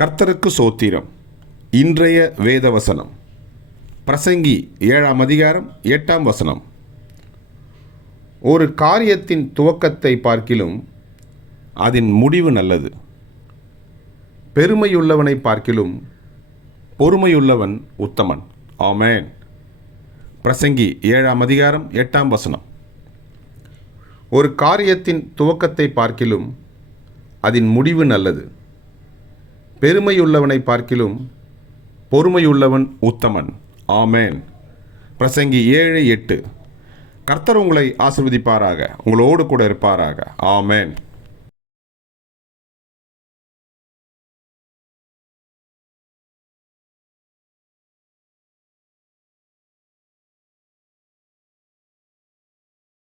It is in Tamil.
கர்த்தருக்கு சோத்திரம். இன்றைய வேதவசனம் பிரசங்கி 7ஆம் அதிகாரம் 8ஆம் வசனம். ஒரு காரியத்தின் துவக்கத்தை பார்க்கிலும் அதன் முடிவு நல்லது. பெருமையுள்ளவனை பார்க்கிலும் பொறுமையுள்ளவன் உத்தமன். ஆமென். பிரசங்கி 7ஆம் அதிகாரம் 8ஆம் வசனம். ஒரு காரியத்தின் துவக்கத்தை பார்க்கிலும் அதன் முடிவு நல்லது. பெருமையுள்ளவனை பார்க்கிலும் பொறுமையுள்ளவன் உத்தமன். ஆமென். பிரசங்கி 7:8. கர்த்தர் உங்களை ஆசீர்வதிப்பாராக, உங்களோடு கூட இருப்பாராக. ஆமென்.